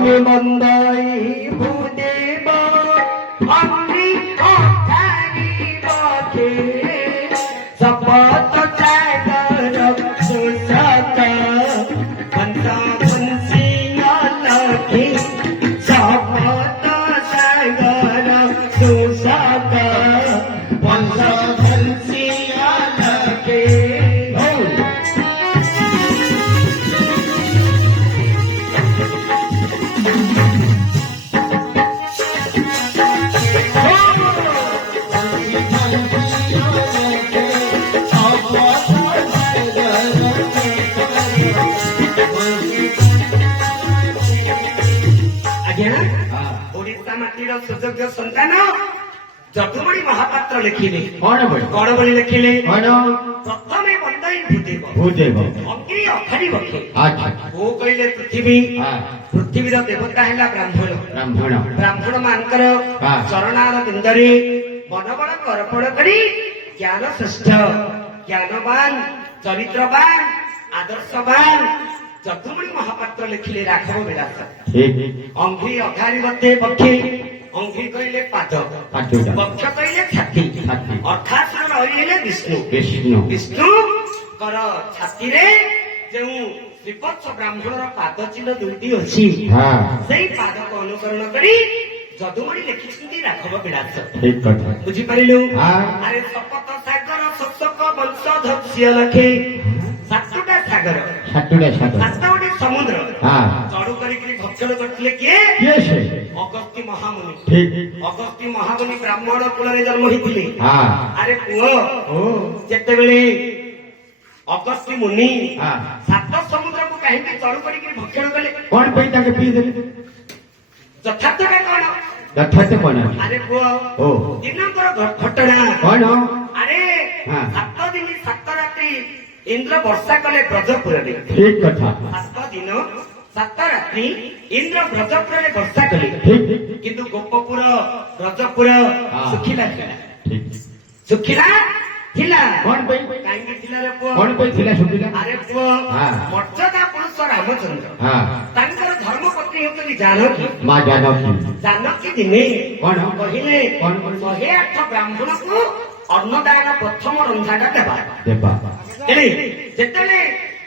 निमंदाई भूदेव अग्नि अठारी बखे सपत सागर सुसत पंचा पंचिया लखे सपत सागर सुसत पंचा पंचिया लखे सुযোग्य सन्तान जदुमणि महापात्र लिखिले कौन बोली लिखिले प्रथमे बंदई भूदेव अग्नि अखारी बखे वो कहले पृथ्वी पृथ्वीर देवता है ब्राह्मण मानकर चरणार बिंदरे मनबल अर्पण करी ज्ञान श्रेष्ठ ज्ञानवान चरित्रवान आदर्शवान जदुमणि महापात्र लिखिले राघव विलास अंघ्री अघारी बते बखे अंघ्री कहले पाद बक्ष कहले छाती अर्थात रही विष्णु विष्णु कर छाती रे जो श्रीपक्ष ब्राह्मणर पाद चिन्ह दुईटी अच्छी से पाद को अनुकरण करी जदुमणि लिखिछन्ति राघव विलास बुझिपारिलु अरे सपत सागर शोषक वंश धस्य लखे सातटा सागर सातगोटे समुद्र चढ़ू करी भक्षण करथिले किए अगस्त्य महामुनि अगस्त्य महामुनि ब्राह्मण कुल जन्म होइथिले अरे पुओ जेतेबेले अगस्त्य मुनि सात समुद्र को कहीं चढ़ू करी भक्षण कले कौन पई ताके पी देले यथार्थता कौन यथार्थ कौन अरे पुओ दिनकर घटना कौन अरे 7 दिन 7 रात्रि इंद्र वर्षा कले ब्रजपुर ठीक कथा 7 दिन 7 रात्रि इंद्र ब्रजपुर वर्षा कले किंतु गोपपुर ब्रजपुर सुखिला सुखिला थिला कौन पई काई थिला रे पुओ कौन पई थिला सुखिला अरे पुओ मर्यादा पुरुष रामचंद्र तांकर धर्म पत्नी होतली जानकी मां जानकी दिने कौन कहिले 108 ब्राह्मण को अन्नदान प्रथम रंधाटा देवा जेतेले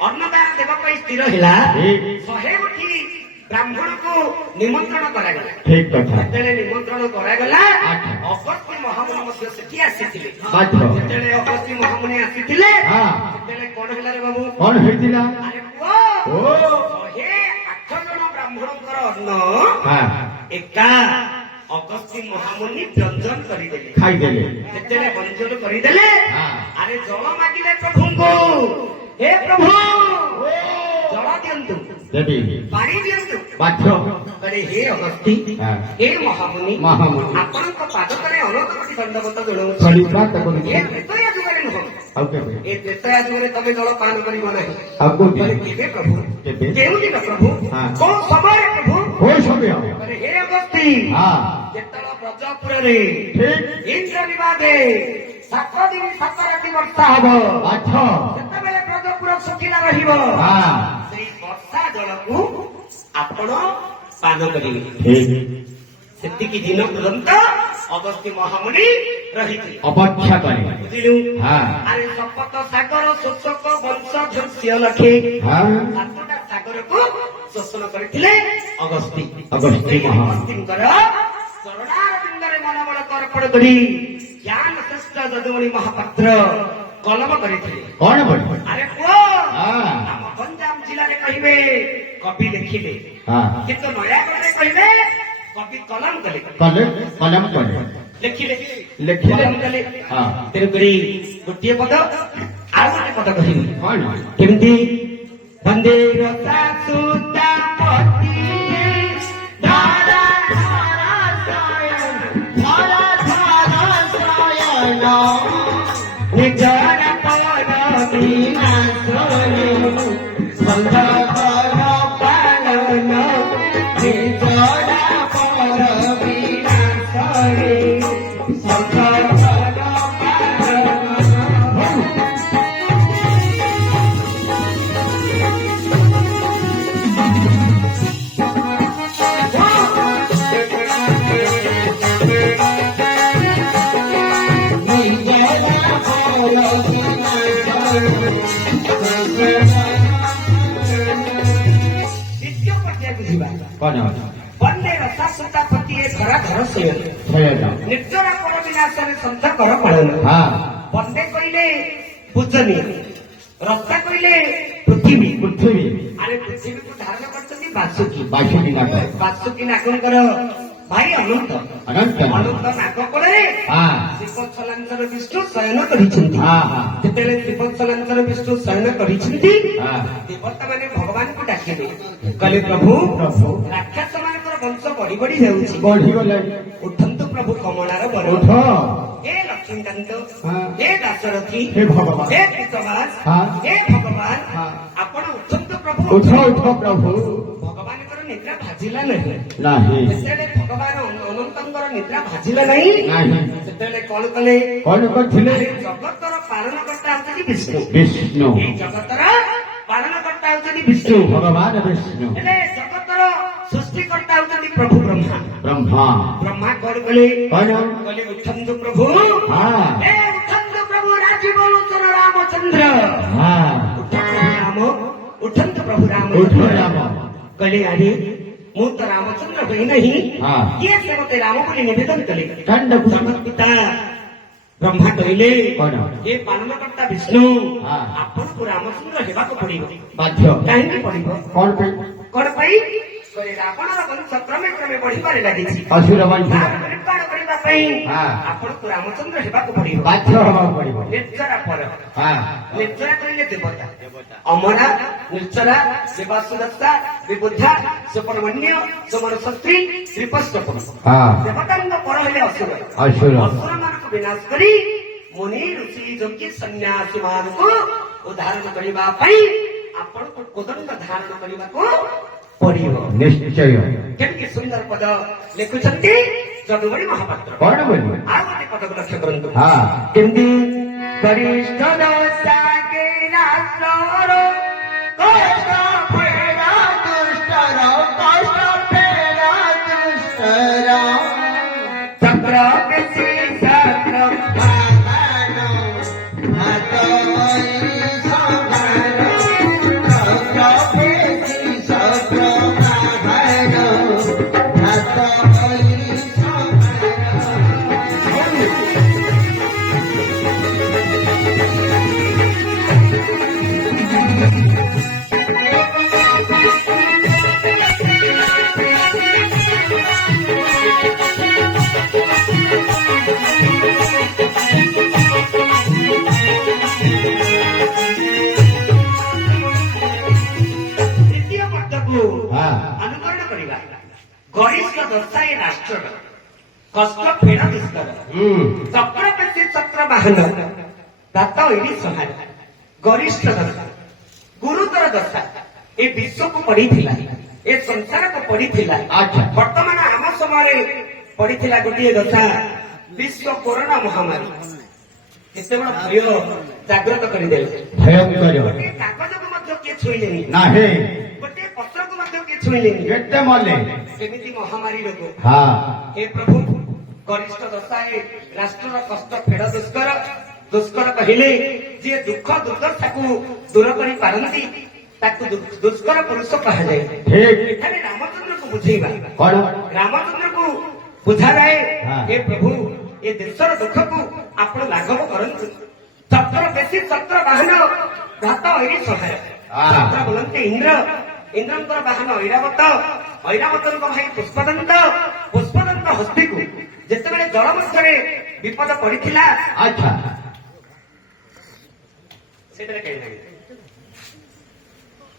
अन्नदान देवा स्थिर हिला 108 ब्राह्मण को निमंत्रण करागला ठीक कथा जेतेले निमंत्रण करागला अगस्त्य महामुनि मध्य सेठी आसीथिले जेतेले अगस्त्य महामुनि आसीथिले जेतेले कोन हिला रे बाबू कोन हेतिला अरे पुओ 108 जन ब्राह्मणकर अन्न एका अगस्त्य महामुनि व्यंजन करिदेले खाइदेले जेतेले व्यंजन करिदेले अरे जल मागिले प्रभु को हे प्रभु जल दियंतु देवी पानी दियंतु बाध्य अरे हे अगस्त्य हे महामुनि आपनक पाद तले अनंत कोटि दंडवत जणौ सलिका तको हे त्रेतया जुगरे नहो आउ केबे ए त्रेतया जुगरे तमे जल पान करिबो नाही आउ को केबे प्रभु केउ दिन प्रभु को समय प्रभु हो समय अरे हे अगस्त्य जेतला ब्रजपुर रे ठीक इंद्र निवादे 7 दिन 7 राति वर्षा हबो अच्छा जेतेबेले ब्रजपुर सुखिला रहिबो सेई वर्षा जल को आपण पान करिवे ठीक सेतिकी दिन पर्यंत अगस्त्य महामुनि रहिथिले अपेक्षा करे बुझिलु अरे सपत सागर शोषक वंश धस्य लखे सातटा सागर को शोषण करथिले अगस्त्य महामुनिकर चरणार बिंदरे मनबल अर्पण करी ज्ञान श्रेष्ठ जदुमणि महापात्र कलम करथिले कौन बोल अरे पुओ हम गंजाम जिला रे कहिबे कवि लिखिले किंतु नयागढ़ रे कहिबे कवि कलम कले लिखिले कलम कले तेरुकरी गोटिए पद आउ गोटे पद कहिबे कौन केमती वंदे रसा सुता पति धारा धारा सायन निजर पद बिना सोने संध पर पालन निजर पद बिना सोने संध पर पालन ବୁଝିବା କଣ ବନ୍ଦେ ରସାସୁତା ପତିଏ ଧରା ଧର ଶୟନ ଶୟନ ନିର୍ଜରା ପର ବିନାଶରେ ସନ୍ଧ କର ପାଳନ ହଁ ବନ୍ଦେ କହିଲେ ପୂଜନୀୟ ରସା କହିଲେ ପୃଥିବୀ ପୃଥିବୀ ଆରେ ପୃଥିବୀକୁ ଧାରଣ କରିଛନ୍ତି ବାସୁକି ବାସୁକି ନାଟ ବାସୁକି ନାଗଙ୍କର ଭାଇ ଅନନ୍ତ ଅନନ୍ତ ଅନନ୍ତ ନାଗ କୋଳରେ ହଁ ଶ୍ରୀପଞ୍ଚଲାଞ୍ଚର ବିଷ୍ଣୁ ଶୟନ କରିଛନ୍ତି ହଁ ହଁ ଯେତେବେଳେ ଶ୍ରୀପଞ୍ଚଲାଞ୍ଚର ବିଷ୍ଣୁ ଶୟନ କରିଛନ୍ତି ହଁ ଦେବତା ମାନେ ଭଗବାନଙ୍କୁ ଡାକିଲେ କହିଲେ ପ୍ରଭୁ ପ୍ରଭୁ ରାକ୍ଷସ ମାନଙ୍କର ବଂଶ ବଢି ବଢି ଯାଉଛି ବଢିଗଲାଣି ଉଠନ୍ତୁ ପ୍ରଭୁ କମଳାର ବର ଉଠ हे लक्ष्मीकांत हाँ। हे दाशरथी हे भगवान हे कृतवास हाँ। हे भगवान हाँ। आपण उठନ୍ତୁ प्रभु उठ उठ प्रभु ଭଗବାନଙ୍କର ନିଦ୍ରା ଭାଜିଲା ନାହିଁ ନାହିଁ ଯେତେବେଳେ ଭଗବାନ ଅନନ୍ତଙ୍କର ନିଦ୍ରା ଭାଜିଲା ନାହିଁ ନାହିଁ ସେତେବେଳେ କଣ କଲେ କଣ କରିଥିଲେ ଆରେ ଜଗତର ପାଳନକର୍ତ୍ତା ହେଉଛନ୍ତି ବିଷ୍ଣୁ ବିଷ୍ଣୁ ଏଇ ଜଗତର ପାଳନକର୍ତ୍ତା ହେଉଛନ୍ତି ବିଷ୍ଣୁ ଭଗବାନ ବିଷ୍ଣୁ ହେଲେ ଜଗତର ସୃଷ୍ଟିକର୍ତ୍ତା ହେଉଛନ୍ତି ପ୍ରଭୁ ବ୍ରହ୍ମା ବ୍ରହ୍ମା ବ୍ରହ୍ମା କଣ କଲେ କଣ କହିଲେ ଉଠନ୍ତୁ ପ୍ରଭୁ ହଁ हे उठନ୍ତୁ प्रभु राजीव लोचन रामचंद्र ହଁ उठ प्रभु राम उठନ୍ତୁ प्रभु राम उठ राम कहले अरे ମୁଁ ତ ରାମଚନ୍ଦ୍ର ହୋଇ ନାହିଁ ହଁ କିଏ ସେ ମତେ ରାମ ବୋଲି ନିବେଦନ କଲେ କାଣ୍ଡ ଜଗତ ପିତା ବ୍ରହ୍ମା କହିଲେ କଣ ଏ ପାଳନକର୍ତ୍ତା ବିଷ୍ଣୁ ହଁ ଆପଣଙ୍କୁ ରାମଚନ୍ଦ୍ର ହେବାକୁ ପଡିବ ବାଧ୍ୟ କାହିଁକି ପଡିବ କଣ ପାଇଁ କଣ ପାଇଁ କହିଲେ ରାବଣର ବଂଶ କ୍ରମେ କ୍ରମେ ବଢିବାରେ ଲାଗିଛି ଅସୁର ବଂଶ ତାର ନିର୍ମାଣ କରିବା ପାଇଁ ହଁ ଆପଣଙ୍କୁ ରାମଚନ୍ଦ୍ର ହେବାକୁ ପଡିବ ବାଧ୍ୟ ହବାକୁ ପଡିବ ନିର୍ଜରା ପର ହଁ ନିର୍ଜରା କହିଲେ ଦେବତା ଅମରା ନିର୍ଜରା ଦେବାସୁଦତ୍ତା ବିବୁଦ୍ଧା ସୁପର୍ମଣ୍ୟ ସୁମନ ଶସ୍ତ୍ରୀ ଶ୍ରୀପଷ୍ଟପନ ହଁ ଦେବତାଙ୍କ ପର ହେଲେ ଅସୁର ଅସୁର ଅସୁର ମାନଙ୍କୁ ବିନାଶ କରି ମୁନି ଋଷି ଯୋଗୀ ସନ୍ନ୍ୟାସୀ ମାନଙ୍କୁ ଉଦ୍ଧାରଣ କରିବା ପାଇଁ ଆପଣଙ୍କୁ କୋଦଣ୍ଡ ଧାରଣ କରିବାକୁ ପଡିବ ନିଶ୍ଚୟ କେମିତି ସୁନ୍ଦର ପଦ ଲେଖୁଛନ୍ତି ଯଦୁମଣି ମହାପାତ୍ର କଣ ବୋଲି ଆଉ ଗୋଟେ ପଦକୁ ଲକ୍ଷ୍ୟ କରନ୍ତୁ ହଁ କେମିତି ଗରିଷ୍ଠ ଦଶାକେ ରାଷ୍ଟ୍ରର କଷ୍ଟ ଫେରା ଦୁଷ୍ଟର କଷ୍ଟ ଫେରା ଦୁଷ୍ଟର ଚକ୍ର ବେଶୀ ଚକ୍ର ଭାଗନ ହାତ ତୃତୀୟ ପଦକୁ ହଁ ଅନୁକରଣ କରିବା ଗରିଷ୍ଠ ଦଶା ଏ ରାଷ୍ଟ୍ରର କଷ୍ଟ ଫେର ଦୁଷ୍ଟର ଚକ୍ର ବେଶୀ ଚକ୍ର ବାହନ ଦାତ ଏଇ ସହାୟ ଗରିଷ୍ଠ ଦଶା ଗୁରୁତର ଦଶା ଏ ବିଶ୍ୱକୁ ପଡିଥିଲା ଏ ସଂସାରକୁ ପଡିଥିଲା ଆଚ୍ଛା ବର୍ତ୍ତମାନ ଆମ ସମୟରେ ପଡିଥିଲା ଗୋଟିଏ ଦଶା ବିଶ୍ୱ କରୋନା ମହାମାରୀ କେତେବେଳେ ଭୟ ଜାଗ୍ରତ କରିଦେଲେ ଭୟଙ୍କର ଗୋଟିଏ କାଗଜକୁ ମଧ୍ୟ କିଏ ଛୁଇଁଲେନି ନାହିଁ ଗୋଟିଏ ପତ୍ରକୁ ମଧ୍ୟ କିଏ ଛୁଇଁଲେନି କେତେ ମଲେ ସେମିତି ମହାମାରୀ ରୋଗ ହଁ हे प्रभु गरिष्ठ दशाए राष्ट्र कष्ट फेड़ दुष्कर दुष्कर कहले जे दुख दुर्दशा को दूर कर पारती दुष्कर पुरुष कहा जाए ठीक एखाने रामचंद्र को बुझेगा कौन रामचंद्र को बुझा जाए हाँ। हे प्रभु ये देशर दुख को आपण लाघव करंतु चक्र बेसी चक्र वाहन घात ऐरी सहाय हाँ। चक्र बोलते इंद्र इंद्रंकर वाहन ऐरावत ऐरावतଙ୍କ ଭାଇ ପୁଷ୍ପଦନ୍ତ ପୁଷ୍ପଦନ୍ତ ହସ୍ତିକୁ ଯେତେବେଳେ ଜଳ ମଧ୍ୟରେ ବିପଦ ପଡିଥିଲା अच्छा ସେଟାରେ କେହି ନାହିଁ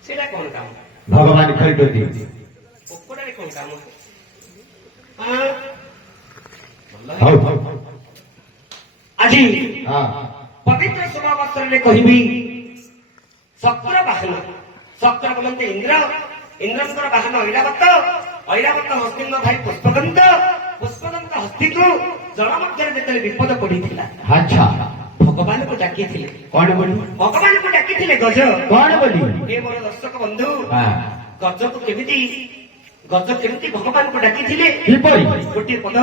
ସେଟା କଣ କାମ भगवान खरीदती କୁକୁଡ଼ାରେ କଣ କାମ ହଉ ଆଜି ହଁ ପବିତ୍ର ଶୁଭାବସରରେ କହିବି ଶକ୍ର ବାହନ ଶକ୍ର ବୋଲନ୍ତି ଇନ୍ଦ୍ର ଇନ୍ଦ୍ରଙ୍କର ବାହନ ଐରାବତ ଐରାବତ ହସ୍ତିଙ୍କ ଭାଇ ପୁଷ୍ପଦନ୍ତ ପୁଷ୍ପଦନ୍ତ ହସ୍ତିକୁ ଜଳ ମଧ୍ୟରେ ଯେତେବେଳେ ବିପଦ ପଡିଥିଲା अच्छा ଭଗବାନଙ୍କୁ ଡାକିଥିଲେ कौन बोली ଭଗବାନଙ୍କୁ ଡାକିଥିଲେ ଗଜ कौन बोली ଏ ମୋର ଦର୍ଶକ ବନ୍ଧୁ हाँ ଗଜ କେମିତି ଭଗବାନଙ୍କୁ ଡାକିଥିଲେ କିପରି ଗୋଟିଏ ପଦ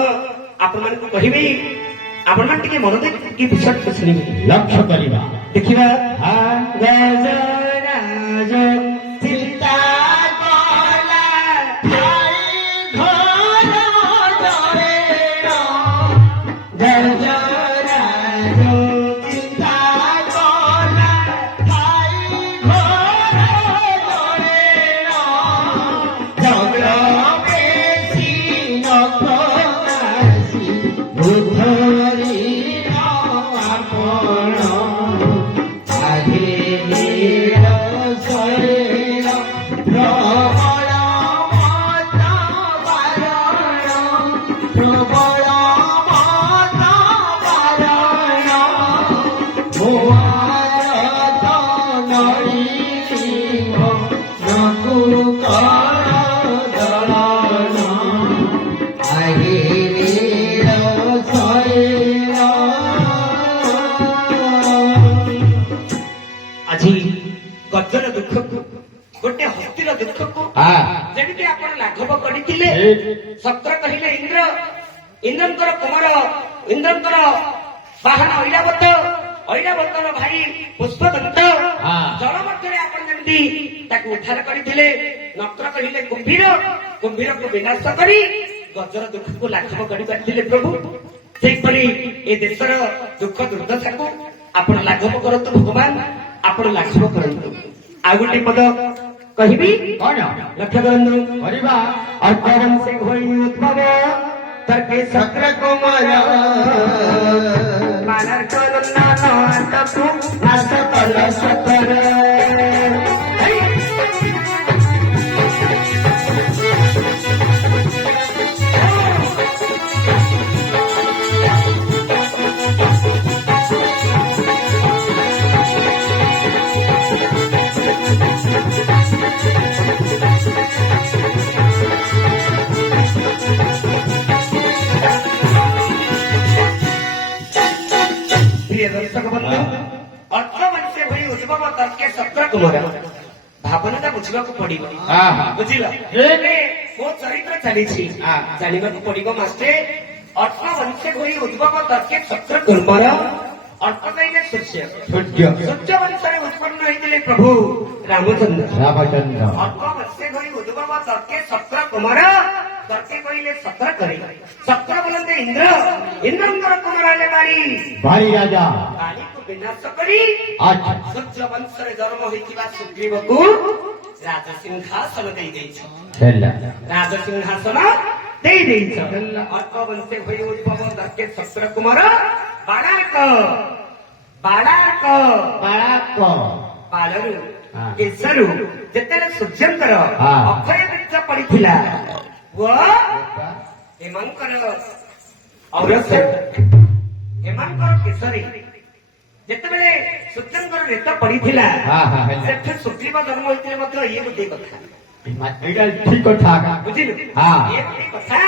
ଆପଣମାନଙ୍କୁ କହିବି ଆପଣମାନେ ଟିକେ ମନ ଦେଇକି ବିଷୟ ଶୁଣିବେ लक्ष्य करिबा ଦେଖିବା हाँ ଗଜରାଜ ଚିନ୍ତା କଲା ଲାଘବ କରିଥିଲେ ଠିକ୍। ସକ୍ର କହିଲେ ଇନ୍ଦ୍ର ଇନ୍ଦ୍ରଙ୍କର କୁମାର ଇନ୍ଦ୍ରଙ୍କର ବାହନ ଐରାବତର ଭାଇ ପୁଷ୍ପଦନ୍ତ ହଁ। ଜଳ ମଧ୍ୟରେ ଆପଣ ଯେମିତି ତାକୁ ଉଦ୍ଧାର କରିଥିଲେ ନକ୍ର କହିଲେ କୁମ୍ଭୀରକୁ ବିନାଶ କରି ଗଜର ଦୁଃଖକୁ ଲାଘବ କରିପାରିଥିଲେ ପ୍ରଭୁ ସେହିପରି ଏ ଦେଶର ଦୁଃଖ ଦୁର୍ଦ୍ଦଶାକୁ ଆପଣ ଲାଘବ କରନ୍ତୁ ଭଗବାନ ଆପଣ ଲାଘବ କରନ୍ତୁ ଆଉ ଗୋଟେ ପଦ କହିବି କଣ ଲକ୍ଷ୍ୟ କରନ୍ତୁ କରିବା ଅର୍ଥବଂଶେ ହୋଇ ଉଦ୍ଭବ ତର୍କେ ସକ୍ର କୁମାର ମାନର୍କ ନନ୍ଦନ ଆତକୁ ନାଶ କଲ ସକର ଅର୍ଥବଂଶେ ହୋଇ ଉଦ୍ଭବ ତର୍କେ ସକ୍ର କୁମାର ଭାବନାଟା ବୁଝିବାକୁ ପଡିବ ବୁଝିଲ ମୋ ଚରିତ୍ର ଚାଲିଛି ଜାଣିବାକୁ ପଡିବ ମାଷ୍ଟ୍ରେ ଅର୍ଥବଂଶେ ହୋଇ ଉଦ୍ଭବ ତର୍କେ ସକ୍ର କୁମାର ଅର୍ଥ କହିଲେ ସୂର୍ଯ୍ୟ ବଂଶରେ ଉତ୍ପନ୍ନ ହେଇଥିଲେ ପ୍ରଭୁ ରାମଚନ୍ଦ୍ର ଅର୍ଥବଂଶେ ହୋଇ ଉଦ୍ଭବ ତର୍କେ ସକ୍ର କୁମାର ତର୍କେ କହିଲେ ସକ୍ର କରି ସକ୍ର ବୋଲନ୍ତି ଇନ୍ଦ୍ରଙ୍କର କୁମାର ହେଲେ ଭାରି ରାଜା ବାଣୀକୁ ବିନାଶ କରି ସୂର୍ଯ୍ୟ ବଂଶରେ ଜନ୍ମ ହୋଇଥିବା ସୁଗ୍ରୀବକୁ ରାଜସିଂହାସନ ଦେଇଦେଇଛ ରାଜସିଂହାସନ ଦେଇଦେଇଛ ଅର୍କବଂଶେ ହୋଇ ଉଦ୍ଭବ ତର୍କେ ସକ୍ର କୁମାର ବାଳରୁ କେଶରୁ ଯେତେବେଳେ ସୂର୍ଯ୍ୟଙ୍କର ଅକ୍ଷୟ ବୀର୍ଯ୍ୟ ପଡିଥିଲା ହେମାନଙ୍କର କେଶରେ ଯେତେବେଳେ ସୂର୍ଯ୍ୟଙ୍କର ରେତ ପଡିଥିଲା ସେଠି ସୁଗ୍ରୀବ ଜନ୍ମ ହୋଇଥିଲେ ମଧ୍ୟ ଇଏ ଗୋଟିଏ କଥା ଠିକ କଥା ବୁଝିଲୁ ଇଏ ଗୋଟିଏ କଥା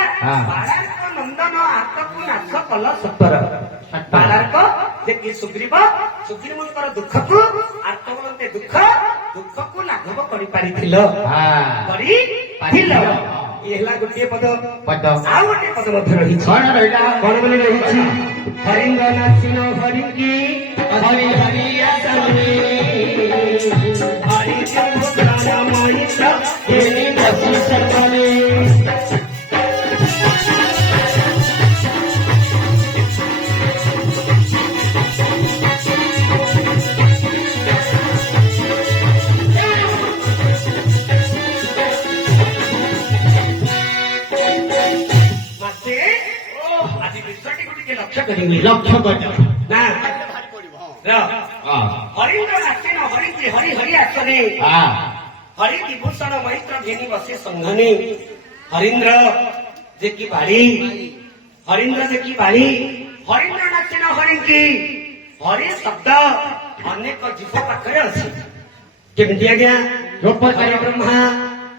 ବାଳାର୍କ ନନ୍ଦନ ଆତକୁ ନାଶ କଲ ସତର ବାଳାର୍କ ଯେ କି ସୁଗ୍ରୀବଙ୍କର ଦୁଃଖକୁ ଆର୍ତ ବୋଲନ୍ତେ ଦୁଃଖକୁ ଲାଘବ କରିପାରିଥିଲ ଇଏ ହେଲା ଗୋଟିଏ ପଦ ଆଉ ଗୋଟିଏ ପଦ ମଧ୍ୟ ରହିଛି କଣ ବୋଲି ରହିଛି ହରିଙ୍ଗ ନାସିନ ହରିକି ହରି ହରି ଆସନି ହରି ମଣିଷ ବସି ସକଳେ ଲକ୍ଷ୍ୟ କରି ନା ହରିନ୍ଦ୍ର ନାସିନ ହରିକି ହରି ହରି ଆସନେ ହରି ବିଭୂଷଣ ମୈତ୍ର ଘେନି ବସେ ସଂଘନେ ହରିନ୍ଦ୍ର ଯେ କି ବାଳି ହରିନ୍ଦ୍ର ନାସିନ ହରିକି ହରି ଶବ୍ଦ ଅନେକ ଜୀବ ପାଖରେ ଅଛି କେମିତି ଆଜ୍ଞା ହରି ବ୍ରହ୍ମା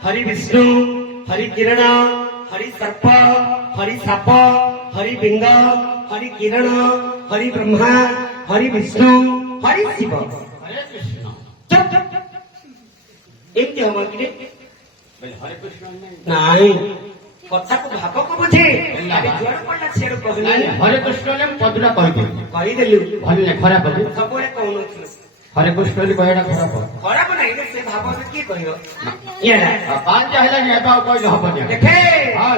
ହରି ବିଷ୍ଣୁ ହରି କିରଣ ହରି ସର୍ପ ହରି ସାପ ହରି ବିଙ୍ଗ ହରି କିରଣ ହରି ବ୍ରହ୍ମା ହରି ବିଷ୍ଣୁ ହରି ଶିବ ଏମିତି ହବ କି ନାଇଁ କଥାକୁ ଭାବକୁ ବୁଝେ ଯୁଆଡେ ପଡିଲା ସିଆଡେ କହିଲେ ହରେ କୃଷ୍ଣ ପଦଟା କହିଦେଲୁ ଖରାପ ସବୁବେଳେ କହୁନଥିଲୁ ହରେ କୃଷ୍ଣ କହିବା ଖରାପ ନାହିଁ ସେ ଭାବ କିଏ କହିବ ପାଞ୍ଚ ହେଲାନି ଏବେ ଆଉ କହିଲେ ହବନି ଦେଖେ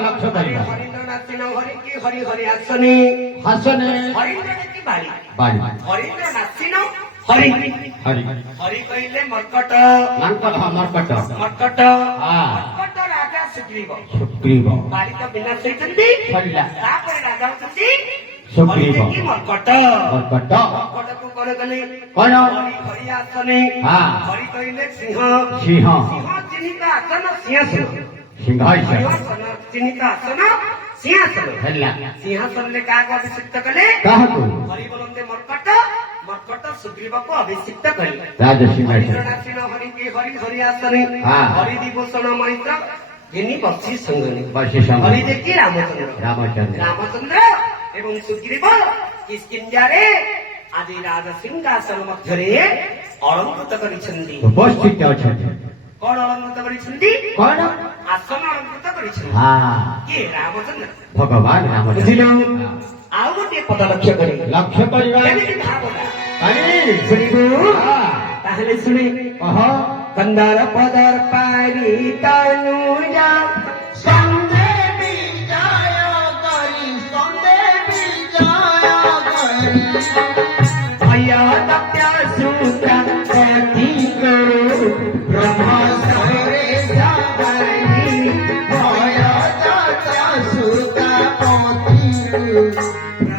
ଲକ୍ଷ୍ୟ କରିବା ହରିନ୍ଦ୍ର ନାସିନ ହରିକି ହରି ହରି ଆସନେ ହରିନ୍ଦ୍ର କି ବାଳି ହରିନ୍ଦ୍ର ନାସିନ ହରି କହିଲେ ମର୍କଟ ରାଜା ସୁଗ୍ରୀବ ବାଳିକ ବିନାଶ ହେଇଛନ୍ତି ତାପରେ ରାଜା ହଉଛନ୍ତି ମର୍କଟକୁ କଣ କଲେ ହରି ଆସନେ ହରି କହିଲେ ସିଂହ ଚିହ୍ନିତ ଆସନ ଚିହ୍ନିତ ଆସନ ସିଂହାସନରେ କାହାକୁ ଅଭିଷିକ୍ତ କଲେ ହରି ବୋଲନ୍ତେ ମର୍କଟ ସୁଗ୍ରୀବକୁ ଅଭିଷିକ୍ତ କଲେ ନାସିନ ହରିକି ହରି ହରି ଆସନେ ହରି ବିଭୂଷଣ ମୈତ୍ର ଘେନି ବସି ସଂଘନେ ହରି ଦେଖି ରାମଚନ୍ଦ୍ର ଏବଂ ସୁଗ୍ରୀବ କିଷ୍କିନ୍ଧ୍ୟାରେ ଆଜି ରାଜସିଂହାସନ ମଧ୍ୟରେ ଅଳଙ୍କୃତ କରିଛନ୍ତି ଉପସ୍ଥିତ ଅଛନ୍ତି କଣ ଅଳଙ୍କୃତ କରିଛନ୍ତି? କଣ? ଆସନ ଅଳଙ୍କୃତ କରିଛନ୍ତି। ହଁ କିଏ? ରାମଚନ୍ଦ୍ର। ଭଗବାନ ରାମ ବୁଝିଲ? ଆଉ ଗୋଟିଏ ପଦ ଲକ୍ଷ୍ୟ କରି ଲକ୍ଷ୍ୟ କରିବା କେମିତି ଭାବନା ଆରେ ଶୁଣିବୁ? ହଁ ତାହେଲେ ଶୁଣି କହ କନ୍ଦର ପଦର ପାରି ତନୁଜା ସନ୍ଦେ ବିଜୟ କରି ସନ୍ଦେ ବିଜୟ କରି ଭୟ ତତ୍ୟା ସୁତା ପତି କରୁ ବ୍ରହ୍ମ ରେ ସାଗରି ଭୟ ତତ୍ୟା ସୁତା ପତି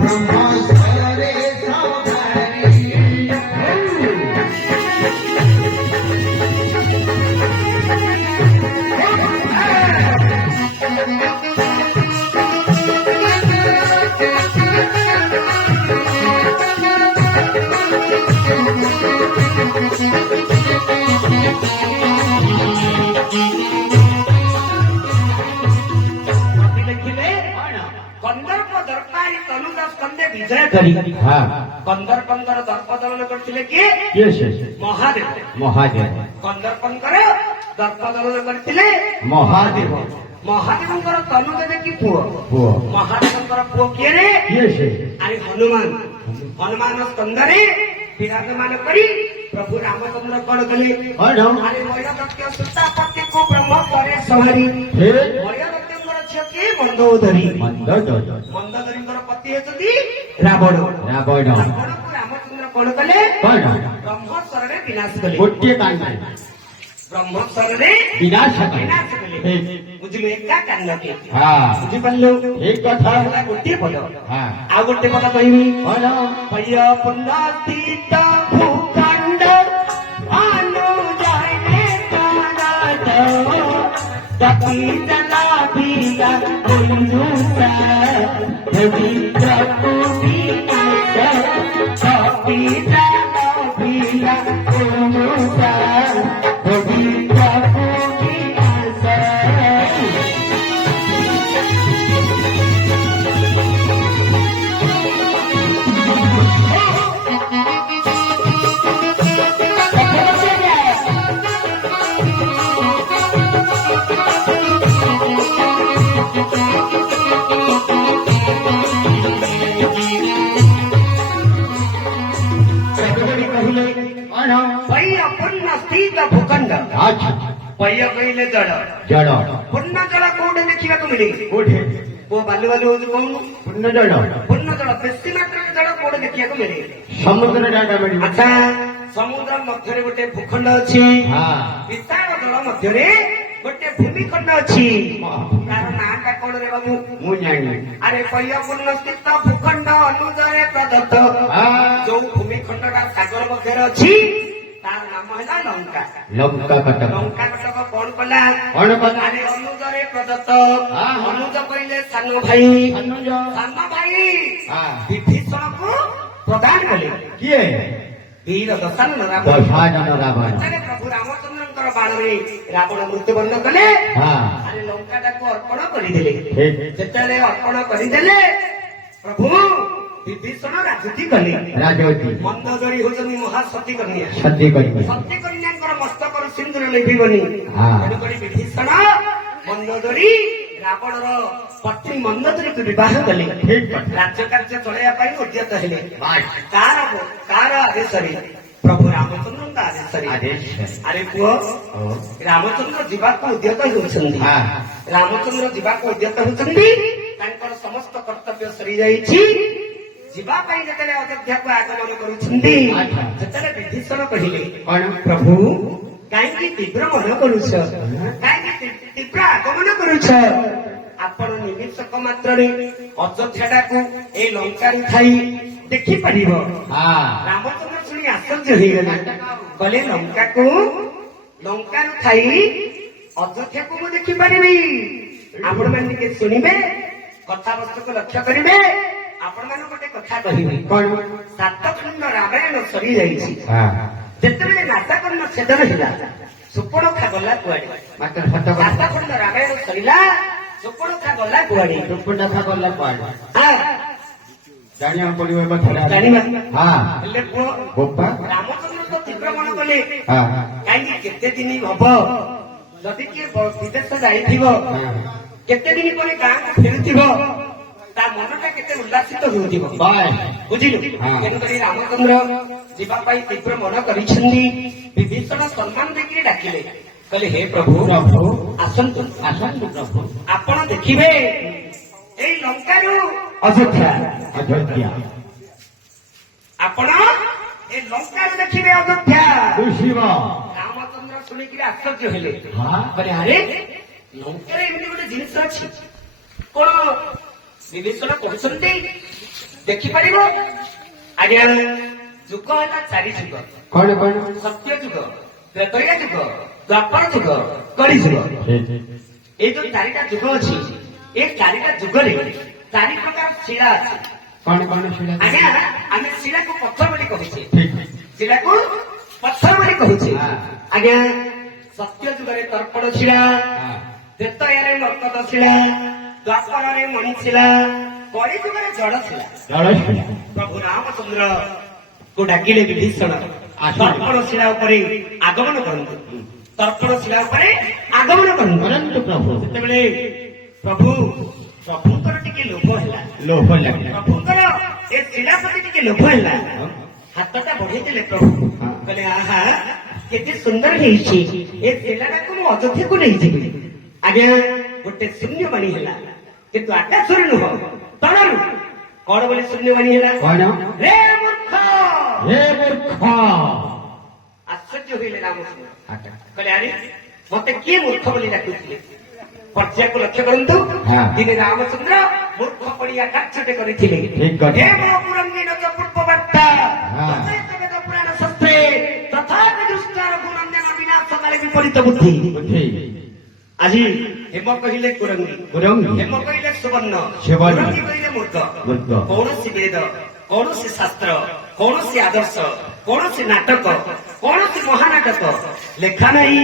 ବ୍ରହ୍ମସ୍ୱରରେ ସାଗରି ଦେଖିଲେ କନ୍ଦର୍ପ ଦରପାରି ତନୁଜା ସ୍କନ୍ଧେ ବିଜୟ କରି ହଁ କନ୍ଦର୍ପଙ୍କର ଦର୍ପ ଦଳନ କରିଥିଲେ କିଏ? କିଏ ସେ ମହାଦେବ। ମହାଦେବ କନ୍ଦର୍ପଙ୍କର ଦର୍ପ ଦଳନ କରିଥିଲେ ମହାଦେବ ମହାଦେବଙ୍କର ତନୁଜ ଦେଖି ପୁଅ। ପୁଅ ମହାଦେବଙ୍କର ପୁଅ କିଏ ରେ? କିଏ ସେ ଆରେ ହନୁମାନ। ହନୁମାନ ସ୍କନ୍ଧରେ ବିରାଜମାନ କରି ପ୍ରଭୁ ରାମଚନ୍ଦ୍ର କଣ କଲେ? କଣ? ଆରେ ମୟୂରଦତ୍ତ ସୂତାପତିକୁ ବ୍ରହ୍ମ ପରେ ସବାରି ହେ ମୟୂରଦତ୍ତଙ୍କର ଝିଅ କିଏ? ମନ୍ଦୋଦରୀ। ମନ୍ଦୋଦରୀ ମନ୍ଦୋଦରୀଙ୍କର ପତି ହେଉଛନ୍ତି ରାବଣ। ରାବଣ ରାବଣକୁ ରାମଚନ୍ଦ୍ର କଣ କଲେ? କଣ? ବ୍ରହ୍ମସ୍ୱରରେ ବିନାଶ କଲେ। ଗୋଟିଏ କାଣ୍ଡ ବ୍ରହ୍ମସ୍ୱରରେ ବିନାଶ ବିନାଶ କଲେ। ବୁଝିଲୁ? ଏକା କାଣ୍ଡକେ ହଁ ବୁଝିପାରିଲୁ? ଠିକ କଥା ହେଲା ଗୋଟିଏ ପଦ। ହଁ ଆଉ ଗୋଟେ ପଦ କହିବି। କଣ? ପୟ ପୁନସ୍ଥିତ ଭୂଖଣ୍ଡ ଅନୁଯାୟୀ କାନାଦ ତପି ଜଲା ବିଲା ବନ୍ଧୁତା ପବିତ୍ର କୁବିନାଶ ତପି ଜଲା ବିଲା ବନ୍ଧୁତା ପବିତ୍ର କୁବିନାଶ। କହିଲେ କଣ? ପୟ ପୂର୍ଣ୍ଣ ସ୍ଥିତ ଭୂଖଣ୍ଡ। ଆଚ୍ଛା ପୟ କହିଲେ ଜଳ। ଜଳ ପୂର୍ଣ୍ଣ ଜଳ କୋଉଠି ଦେଖିବାକୁ ମିଳେ? କୋଉଠି କୋଉ ବାଲୁ ବାଲୁ ହଉଛି କହୁନୁ? ପୂର୍ଣ୍ଣ ଜଳ ପୂର୍ଣ୍ଣ ଜଳ ବେଶୀ ମାତ୍ରାରେ ଜଳ କୋଉଠି ଦେଖିବାକୁ ମିଳେ? ସମୁଦ୍ର ଜାଗା ମିଳିବ ଆଚ୍ଛା, ସମୁଦ୍ର ମଧ୍ୟରେ ଗୋଟେ ଭୂଖଣ୍ଡ ଅଛି। ହଁ ବିଶାଳ ଜଳ ମଧ୍ୟରେ ଗୋଟେ ଭୂମିଖଣ୍ଡ ଅଛି। ତାର ନାଁଟା କଣ ରେ ବାବୁ? ମୁଁ ଜାଣିନି ଆରେ ପୟପୂର୍ଣ୍ଣ ସ୍ଥିତ ଭୂଖଣ୍ଡ ଅନୁଯାୟୀ ପ୍ରଦତ୍ତ ହଁ ଯୋଉ ଭୂମିଖଣ୍ଡଟା ସାଗର ମଧ୍ୟରେ ଅଛି ତାର ନାମ ହେଲା ଲଙ୍କା। ଲଙ୍କା କଟକ ଲଙ୍କା କଟକ କଣ କଲା? କଣ କଲା? ଆରେ ଅନୁଜରେ ପ୍ରଦତ୍ତ। ହଁ। ଅନୁଜ କହିଲେ ସାନ ଭାଇ। ଅନୁଜ ସାନ ଭାଇ ହଁ ବିଭୀଷଣକୁ ପ୍ରଦାନ କଲେ। କିଏ? ବୀର ଦଶାନନ ରାବଣ। ଦଶାନନ ରାବଣ ସେତେବେଳେ ପ୍ରଭୁ ରାମଚନ୍ଦ୍ରଙ୍କର ବାଣରେ ରାବଣ ମୃତ୍ୟୁବରଣ କଲେ। ହଁ ଆରେ ଲଙ୍କାଟାକୁ ଅର୍ପଣ କରିଦେଲେ। ଠିକ ଯେତେବେଳେ ଅର୍ପଣ କରିଦେଲେ ପ୍ରଭୁ ବିଭୀଷଣ ରାଜୁତି କଲେ। ରାଜବତୀ ମନ୍ଦୋଦରୀ ହଉଛନ୍ତି ମହାସତୀ କନ୍ୟା। ସତୀ କନ୍ୟା ସତୀ କନ୍ୟାଙ୍କର ମସ୍ତକରୁ ସିନ୍ଦୁର ଲିଭିବନି। ହଁ। ତେଣୁକରି ବିଭୀଷଣ ମନ୍ଦୋଦରୀ ରାବଣର ପତ୍ନୀ ମନ୍ଦୋଦରୀକୁ ବିବାହ କଲେ। ଠିକ କଥା ରାଜ୍ୟ କାର୍ଯ୍ୟ ଚଳେଇବା ପାଇଁ ଉଦ୍ୟତ ହେଲେ। କାର ଆଦେଶରେ? ପ୍ରଭୁ ରାମଚନ୍ଦ୍ରଙ୍କ ଆଦେଶରେ। ଆଦେଶ ଆରେ ପୁଅ ଓ ରାମଚନ୍ଦ୍ର ଯିବାକୁ ଉଦ୍ୟତ ହେଉଛନ୍ତି। ହଁ ରାମଚନ୍ଦ୍ର ଯିବାକୁ ଉଦ୍ୟତ ହେଉଛନ୍ତି। ତାଙ୍କର ସମସ୍ତ କର୍ତ୍ତବ୍ୟ ସରିଯାଇଛି। ଯିବା ପାଇଁ ଯେତେବେଳେ ଅଯୋଧ୍ୟାକୁ ଆଗମନ କରୁଛନ୍ତି ସେତେବେଳେ ବିଭୀଷଣ କହିଲେ କଣ? ପ୍ରଭୁ କାହିଁକି ତୀବ୍ର ମନ କରୁଛ? କାହିଁକି ତୀବ୍ର ଆଗମନ କରୁଛ? ଆପଣ ନିମିଷକ ମାତ୍ରରେ ଅଯୋଧ୍ୟାଟାକୁ ଏଇ ଲଙ୍କାରୁ ଥାଇ ଦେଖିପାରିବ। ହଁ ରାମଚନ୍ଦ୍ର ଶୁଣି ଆଶ୍ଚର୍ଯ୍ୟ ହେଇଗଲେ। କହିଲେ ଲଙ୍କାରୁ ଥାଇ ଅଯୋଧ୍ୟାକୁ ମୁଁ ଦେଖିପାରିବି? ଆପଣମାନେ ଟିକେ ଶୁଣିବେ, କଥାବସ୍ତୁକୁ ଲକ୍ଷ୍ୟ କରିବେ। ଆପଣମାନଙ୍କୁ ଗୋଟେ କଥା କହିବି। କଣ? 7 ଖଣ୍ଡ ରାମାୟଣ ସରିଯାଇଛି। ହଁ ଯେତେବେଳେ ନାଟକର୍ଣ୍ଣ ଛେଦନ ହେଲା ସୁପର୍ଣ୍ଣଖା ଗଲା କୁଆଡେ? ମାତ୍ର ସତ 7 ଖଣ୍ଡ ରାମାୟଣ ସରିଲା, ସୁପର୍ଣ୍ଣଖା ଗଲା କୁଆଡେ? କଥା ଗଲା କୁଆଡେ? ହଁ, ଜାଣିବାକୁ ପଡିବ ଏ କଥା ଜାଣିବା। ହଁ ହେଲେ ପୁଅ ଗୋପା ରାମଚନ୍ଦ୍ର ତ ତୀବ୍ର ମନ କଲେ। ହଁ କାହିଁକି କେତେ ଦିନ ହବ ଯଦି କିଏ ବିଦେଶ ଯାଇଥିବ କେତେ ଦିନ ପରେ ଗାଁକୁ ଫେରୁଥିବ ତା ମନଟା କେତେ ଉଲ୍ଲାସିତ ହେଉଥିବ ବୁଝିଲୁ। ତେଣୁକରି ରାମଚନ୍ଦ୍ର ଯିବା ପାଇଁ ତୀବ୍ର ମନ କରିଛନ୍ତି। ବିଭୀଷଣ ସମ୍ମାନ ଦେଇକି ଡାକିଲେ, କହିଲେ ହେ ପ୍ରଭୁ ଆସନ୍ତୁ ଆସନ୍ତୁ ପ୍ରଭୁ, ଆପଣ ଦେଖିବେ ଏଇ ଲଙ୍କାରୁ ଅଯୋଧ୍ୟା ଆପଣ ଏ ଲଙ୍କାରୁ ଦେଖିବେ ଅଯୋଧ୍ୟା। ରାମଚନ୍ଦ୍ର ଶୁଣିକିରି ଆଶ୍ଚର୍ଯ୍ୟ ହେଲେ, କହିଲେ ଆରେ ଲଙ୍କାରେ ଏମିତି ଗୋଟେ ଜିନିଷ ଅଛି କଣ ବିଭୀଷଣ କହୁଛନ୍ତି, ଦେଖିପାରିବ? ଆଜ୍ଞା ଯୁଗ ହେଲା 4 ଯୁଗ। କଣ କଣ? ସତ୍ୟ ଯୁଗ, ତ୍ରେତୟା ଯୁଗ, ଦ୍ୱାପର ଯୁଗ, କଳି ଯୁଗ। এই ଯୋଉ 4ଟା ଯୁଗ ଅଛି, ଏ 4ଟା ଯୁଗରେ 4 ପ୍ରକାର ଶିଳା ଅଛି। କଣ କଣ ଶିଳା? ଆଜ୍ଞା ଆମେ ଶିଳାକୁ ପଥର ବୋଲି କହୁଛେ, ଶିଳାକୁ ପଥର ବୋଲି କହୁଛେ। ଆଜ୍ଞା ସତ୍ୟ ଯୁଗରେ ତର୍ପଣ ଶିଳା, ତ୍ରେତୟାରେ ମର୍କତ ଶିଳା, ଦ୍ୱାପରରେ ମଣି ଶିଳା, କଳି ଯୁଗରେ ଜଳ ଶିଳା। ପ୍ରଭୁ ରାମଚନ୍ଦ୍ର କୁ ଡାକିଲେ ବିଭୀଷଣ ତର୍ପଣ ଶିଳା ଉପରେ ଆଗମନ କରନ୍ତୁ, ତର୍ପଣ ଶିଳା ଉପରେ ଆଗମନ କରନ୍ତୁ ପ୍ରଭୁ। ସେତେବେଳେ ପ୍ରଭୁଙ୍କର ଟିକେ ଲୋଭ ହେଲା, ପ୍ରଭୁଙ୍କର ଏ ଶିଳା ପ୍ରତି ଟିକେ ଲୋଭ ହେଲା। ହାତଟା ବଢେଇଦେଲେ ପ୍ରଭୁ, କହିଲେ ଆହା କେତେ ସୁନ୍ଦର ହେଇଛି, ଏ ଶିଳାଟାକୁ ମୁଁ ଅଯୋଧ୍ୟାକୁ ନେଇଯିବି। ଆଜ୍ଞା ଗୋଟେ ଶୂନ୍ୟବାଣୀ ହେଲା, କିନ୍ତୁ ଆକାଶରୁ ନୁହଁ ତଳରୁ। କଣ ବୋଲି ଶୂନ୍ୟବାଣୀ ହେଲା? ରେ ମୂର୍ଖ, ଆଶ୍ଚର୍ଯ୍ୟ ହୋଇଲେ ରାମଚନ୍ଦ୍ର, କହିଲେ ଆରେ ମତେ କିଏ ମୂର୍ଖ ବୋଲି ଡାକୁଥିଲେ? ପର୍ଯ୍ୟାୟକୁ ଲକ୍ଷ୍ୟ କରନ୍ତୁ, ଦିନେ ରାମଚନ୍ଦ୍ର ମୂର୍ଖ ପଡ଼ିଆ କାର୍ଯ୍ୟଟେ କରିଥିଲେ। ହେ ମୋ ପୁରଙ୍ଗୀନ ପୂର୍ବବାର୍ତ୍ତା ପୁରାଣ ଶାସ୍ତ୍ରେ ତଥାପି ଦୁଷ୍ଟ ରଘୁନନ୍ଦନ ବିନାଶ କାଳେ ବିପରୀତ ବୁଦ୍ଧି। ଆଜି ହେମ କହିଲେ କୁରଙ୍ଗୀ, ହେମ କହିଲେ ସୁବର୍ଣ୍ଣ, କୁରଙ୍ଗୀ କହିଲେ ମୂର୍ଖ। କୌଣସି ବେଦ, କୌଣସି ଶାସ୍ତ୍ର, କୌଣସି ଆଦର୍ଶ, କୌଣସି ନାଟକ, କୌଣସି ମହାନାଟକ ଲେଖା ନାହିଁ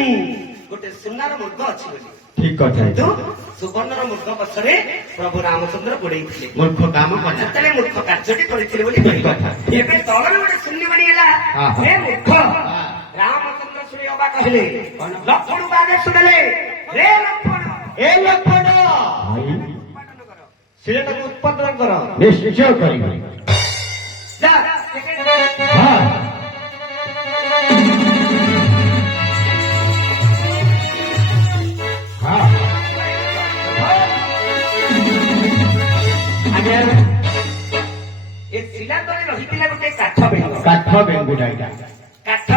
ଗୋଟେ ସୁନାର ମୂର୍ଖ ଅଛି ବୋଲି। ଠିକ କଥା। କିନ୍ତୁ ସୁବର୍ଣ୍ଣର ମୂର୍ଖ ପଛରେ ପ୍ରଭୁ ରାମଚନ୍ଦ୍ର ଗୋଡେଇଥିଲେ, ମୂର୍ଖ କାମ ସେତେବେଳେ ମୂର୍ଖ କାର୍ଯ୍ୟଟି କରିଥିଲେ ବୋଲି କଥା। ଏବେ ତଳରେ ଗୋଟେ ଶୂନ୍ୟବାଣୀ ହେଲା, ହେ ମୂର୍ଖ। ରାମଚନ୍ଦ୍ର ଶୁଣି ଅବାକ ହେଲେ, ଲକ୍ଷ୍ମଣକୁ ଆଦେଶ ଦେଲେ, ରେ ଲକ୍ଷ୍ମଣ, ଏ ଲକ୍ଷ୍ମଣ ଶିଳାଟାକୁ ଉତ୍ପାଦନ କର। ନିଶ୍ଚୟ କରିବି। ଯା ଏ ଶିଳା ତଳେ ରହିଥିଲା ଗୋଟେ କାଠ ବେଙ୍ଗ, କାଠ ବେଙ୍ଗୁଟା ଏଇଟା। କାଠ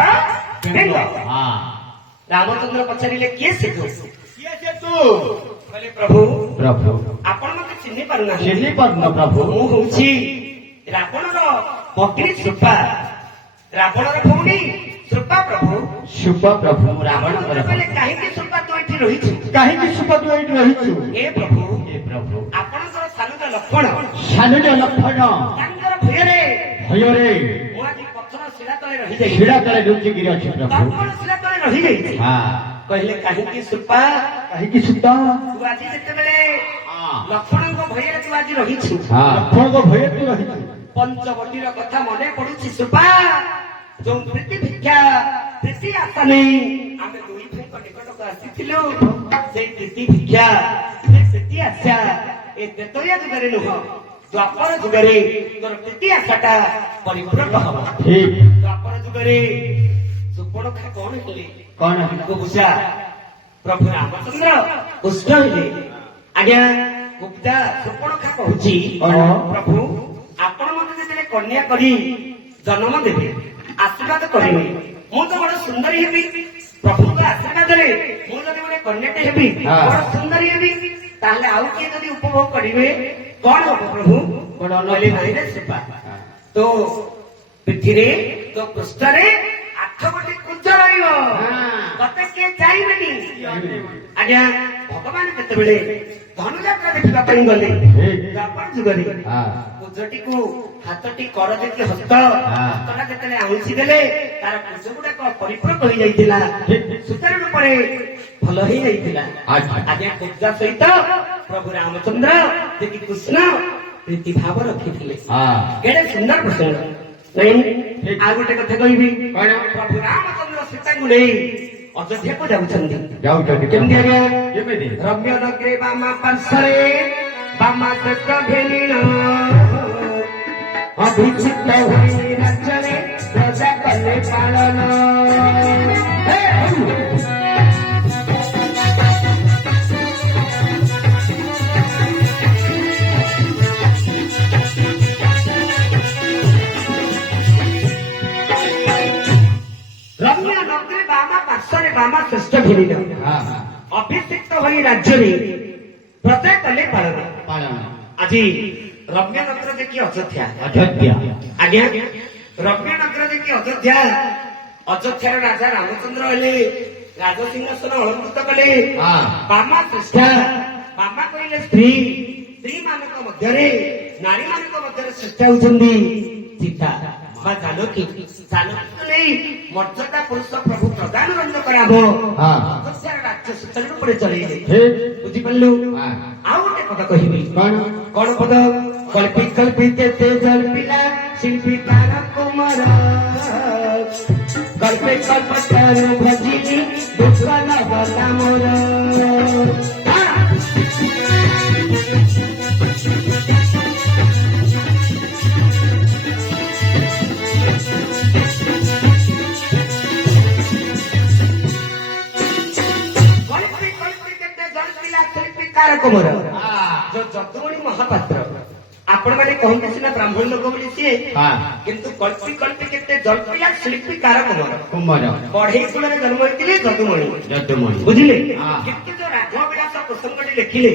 ବେଙ୍ଗ। ରାମଚନ୍ଦ୍ର ପଚାରିଲେ କିଏ ସେ ତୁ? କହିଲେ ପ୍ରଭୁ ଆପଣ ମତେ ଚିହ୍ନି ପାରୁନାହାନ୍ତି। ପ୍ରଭୁ ମୁଁ ହଉଛି ରାବଣର ପତ୍ନୀ ଶୃପା, ରାବଣର ଭଉଣୀ ଶୃପା। ପ୍ରଭୁ ଶୁଭ ପ୍ରଭୁ ରାବଣଙ୍କର। କହିଲେ କାହିଁକି ଶୃପା ତୁ ଏଠି ରହିଛୁ? କାହିଁକି ଶୁଭ ତୁ ଏଇଠି ରହିଛୁ? ଏ ପ୍ରଭୁ ଆପଣଙ୍କର ସାନୁଜ ଲକ୍ଷ୍ମଣ ତାଙ୍କର ଭୟରେ ମୁଁ ଆଜି ପଥର ଶିଳା ତଳେ ରହିଯାଇଛି, ଶିଳା ତଳେ ଲୁଚିକିରି ଅଛି ପ୍ରଭୁ, ତର୍ପଣ ଶିଳା ତଳେ ରହିଯାଇଛି। କହିଲେ କାହିଁକି ଶୃପା, କାହିଁକି ସୁତ ତୁ ଆଜି ଯେତେବେଳେ ଲକ୍ଷ୍ମଣଙ୍କ ଭୟରେ ତୁ ଆଜି ରହିଛୁ, ଲକ୍ଷ୍ମଣଙ୍କ ଭୟରେ ତୁ ରହିଛୁ, ପଞ୍ଚବଟୀର କଥା ମନେ ପଡୁଛି ଶୃପା। ଯୋଉ ପ୍ରୀତି ଭିକ୍ଷା, ପ୍ରୀତି ଆଶା ନେଇ ଆମେ ଦୁଇ ଭାଇଙ୍କ ନିକଟକୁ ଆସିଥିଲୁ, ସେଇ ପ୍ରୀତି ଭିକ୍ଷା, ସେଇ ପ୍ରୀତି ଆଶା ଏ ତ୍ରେତୟା ଯୁଗରେ ନୁହଁ, ଦ୍ୱାପର ଯୁଗରେ ତୋର ପ୍ରୀତି ଆଶାଟା ପରିପୂର୍ଣ୍ଣ ହବ। ଦ୍ୱାପର ଯୁଗରେ ସୁପର୍ଣ୍ଣଖା କଣ ହେଲେ? କଣ କୁବୁଜା। ପ୍ରଭୁ ରାମଚନ୍ଦ୍ର ଉଷ୍ଣ ହେଲେ। ଆଜ୍ଞା କୁବୁଜା ସୁପର୍ଣ୍ଣଖା କହୁଛି, ପ୍ରଭୁ ଆପଣ ମତେ ଯେତେବେଳେ କନ୍ୟା କରି ଜନ୍ମ ଦେବେ, ଆଶୀର୍ବାଦ କରିବେ, ମୁଁ ତ ବଡ ସୁନ୍ଦରୀ ହେବି। ପ୍ରଭୁଙ୍କ ଆଶୀର୍ବାଦରେ ମୁଁ ଯଦି ଗୋଟେ କନ୍ୟାଟେ ହେବି, ବଡ ସୁନ୍ଦରୀ ହେବି, ତାହେଲେ ଆଉ କିଏ ଯଦି ଉପଭୋଗ କରିବେ କଣ ହବ ପ୍ରଭୁ? କହିଲେ ନାଇଁ ରେ ଶୃପା, ତୋ ପିଠିରେ ତୋ ପୃଷ୍ଠରେ 8 ଗୋଟି କୁଞ୍ଚ ରହିବ, ତତେ କିଏ ଚାହିଁବେନି। ଆଜ୍ଞା ଭଗବାନ ଯେତେବେଳେ ଧନୁଯାତ୍ରା ଦେଖିବା ପାଇଁ ଗଲେ ଦ୍ୱାପର ଯୁଗରେ, କୁଜଟିକୁ ହାତଟି କର ଦେଖି ହସ୍ତଟା ଯେତେବେଳେ ଆଉଁସି ଦେଲେ, ତାର କୁଜ ଗୁଡାକ ପରିପୂର୍ଣ୍ଣ ହୋଇଯାଇଥିଲା, ସୁଚାରୁ ରୂପରେ ଭଲ ହେଇଯାଇଥିଲା। ଆଜ୍ଞା କୁଜା ସହିତ ପ୍ରଭୁ ରାମଚନ୍ଦ୍ର ଯେକି କୃଷ୍ଣ ପ୍ରୀତି ଭାବ ରଖିଥିଲେ। କେଡେ ସୁନ୍ଦର ପ୍ରସଙ୍ଗ। ଆଉ ଗୋଟେ କଥା କହିବି, ପ୍ରଭୁ ରାମଚନ୍ଦ୍ର ସୀତାଙ୍କୁ ନେଇ ଅଯୋଧ୍ୟାକୁ ଯାଉଛନ୍ତି। ଯାଉଛନ୍ତି କେମିତି ଆଜ୍ଞା? କେମିତି? ରମ୍ୟ ନଗରେ ବାମା ପାର୍ଶ୍ୱରେ ବାମା ଶ୍ରେଷ୍ଠ ଘେନିଣ ଅଭିଷିକ୍ତ ହୋଇ ରାଜ୍ୟରେ ପ୍ରଜା କଲେ ପାଳନ। ରମ୍ୟ ନଗରେ ବାମା ପାର୍ଶ୍ୱରେ ବାମା ଶ୍ରେଷ୍ଠ ଘେନିଣ ହଁ ହଁ ଅଭିଷିକ୍ତ ହୋଇ ରାଜ୍ୟରେ ପ୍ରଜା କଲେ ପାଳନ। ପାଳନ ଆଜି ରମ୍ୟନଗର ଦେଖି ଅଯୋଧ୍ୟା। ଅଯୋଧ୍ୟା ଆଜ୍ଞା ରମ୍ୟନଗର ଦେଖି ଅଯୋଧ୍ୟା। ଅଯୋଧ୍ୟାର ରାଜା ରାମଚନ୍ଦ୍ର ହେଲେ ରାଜସିଂହାସନ ଅଳଙ୍କୃତ କଲେ। ହଁ ବାମା ଶ୍ରେଷ୍ଠା। ବାମା କହିଲେ ସ୍ତ୍ରୀ। ସ୍ତ୍ରୀ ମାନଙ୍କ ମଧ୍ୟରେ ନାରୀ ମାନଙ୍କ ମଧ୍ୟରେ ଶ୍ରେଷ୍ଠା ହେଉଛନ୍ତି ସୀତା ବା ଜାନକୀ। ଜାନକୀକୁ ନେଇ ମର୍ଯ୍ୟାଦା ପୁରୁଷ ପ୍ରଭୁ ପ୍ରଦାନଗଣ୍ଡ କରାବ। ହଁ ଅଯୋଧ୍ୟାର ରାଜ୍ୟ ସୁଚାରୁ ରୂପରେ ଚଳେଇଲେ। ଠିକ ବୁଝିପାରିଲୁ? ହଁ ଆଉ ଗୋଟେ କଥା କହିବି। କଣ? କଣ ପଦ? କଳ୍ପି କଳ୍ପି କେତେ ଜଳ୍ପିଲା ଶିଳ୍ପୀକାର କୁମାର କଳ୍ପେ କଳ୍ପଠାରୁ ଭଜିଲି ଦୁଃଖ ନଗଲା ମୋର। କଳ୍ପି କଳ୍ପି କେତେ ଜଳ୍ପିଲା ଶିଳ୍ପୀକାର କୁମାର। ଯୋଉ ଯଦୁମଣି ମହାପାତ୍ର ଆପଣମାନେ କହିଲେ ସିନା ବ୍ରାହ୍ମଣ ଲୋକ ବୋଲି ସିଏ, ହଁ କିନ୍ତୁ କଳ୍ପି କଳ୍ପି କେତେ ଜଳ୍ପିଲା ଶିଳ୍ପୀକାର କୁମାର। କୁମାର ବଢେଇ କୂଳରେ ଜନ୍ମ ହୋଇଥିଲେ ଯଦୁମଣି। ଯଦୁମଣି ବୁଝିଲେ? ହଁ। କିନ୍ତୁ ଯୋଉ ରାଘବ ବିଳାସ ପ୍ରସଙ୍ଗଟି ଲେଖିଲେ,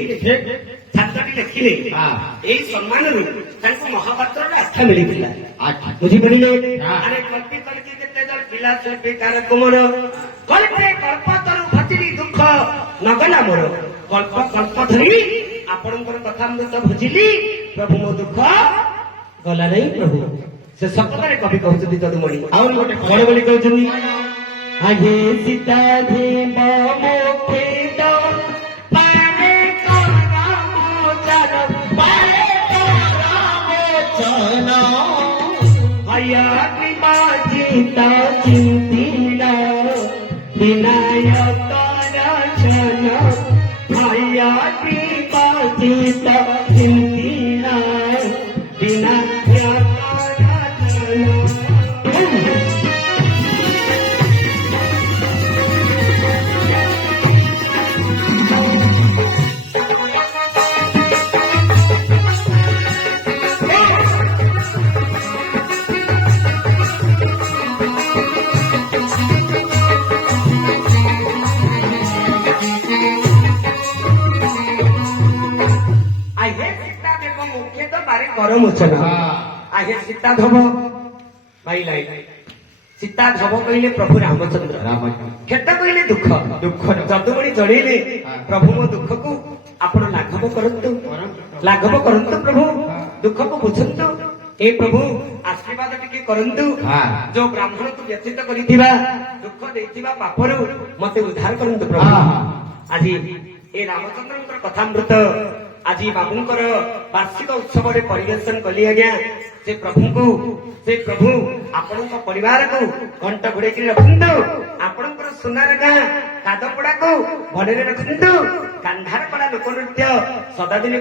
ଛାତ୍ରଟି ଲେଖିଲେ, ହଁ। ଏଇ ସମ୍ମାନରୁ ତାଙ୍କୁ ମହାପାତ୍ରର ଆଖ୍ୟା ମିଳିଥିଲା। ଆଚ୍ଛା ବୁଝିପାରିଲେ? ହଁ। ଆରେ କଳ୍ପି କଳ୍ପି କେତେ ଜଳ୍ପିଲା ଶିଳ୍ପୀକାର କୁମାର କଳ୍ପେ କଳ୍ପତରୁ ଭଜିଲି ଦୁଃଖ ନଗଲା ମୋର। କଳ୍ପ କଳ୍ପ ଧରି ଆପଣଙ୍କର କଥା ଅମୃତ ଭଜିଲି ପ୍ରଭୁ ମୋ ଦୁଃଖ ଗଲା ନାହିଁ ପ୍ରଭୁ। ସେ ଶପଥରେ କବି କହୁଛନ୍ତି ଯଦୁମଣି। ଆଉ ଗୋଟେ କଣ ବୋଲି କହୁଛନ୍ତି? ଆଗେ ସୀତା ଦେବ ମୁଖିତ ପାରେ କରମୋଚନ ପାରେ କରମୋଚନ ହୟା ବିବାଜିତ ଚିନ୍ତିଲ ବିନାୟକ ରଚନ ହୟା ବିବାଜିତ ଚିନ୍ତିଲ ବିନାୟକ ରଚନ। କରମୋଚନ ଆଗେ ସୀତା ଧବ ପାଇଲା। ସୀତା ଧବ କହିଲେ ପ୍ରଭୁ ରାମଚନ୍ଦ୍ର। କ୍ଷେତ କହିଲେ ଦୁଃଖ। ଦୁଃଖ ଯଦୁମଣି ଜଣେଇଲେ ପ୍ରଭୁ ମୋ ଦୁଃଖକୁ ଆପଣ ଲାଘବ କରନ୍ତୁ। ଲାଘବ କରନ୍ତୁ ପ୍ରଭୁ। ଦୁଃଖକୁ ବୁଝନ୍ତୁ। ଏ ପ୍ରଭୁ ଆଶୀର୍ବାଦ ଟିକେ କରନ୍ତୁ। ଯୋଉ ବ୍ରାହ୍ମଣକୁ ବ୍ୟତୀତ କରିଥିବା ଦୁଃଖ ଦେଇଥିବା ପାପରୁ ମତେ ଉଦ୍ଧାର କରନ୍ତୁ ପ୍ରଭୁ। ଆଜି ଏ ରାମଚନ୍ଦ୍ରଙ୍କର କଥାମୃତ ଆଜି ବାବୁଙ୍କର ବାର୍ଷିକ ଉତ୍ସବରେ ପରିବେଷଣ କଲି ଆଜ୍ଞା। ସେ ପ୍ରଭୁ ଆପଣଙ୍କ ପରିବାରକୁ ଘଣ୍ଟ ଘୋଡେଇକି ରଖନ୍ତୁ। ଆପଣଙ୍କର ସୁନାର ଗାଁ କାଦପଡାକୁ ଭଲରେ ରଖନ୍ତୁ। କାନ୍ଧାର କଳା ଲୋକ ନୃତ୍ୟ ସଦାଦିନ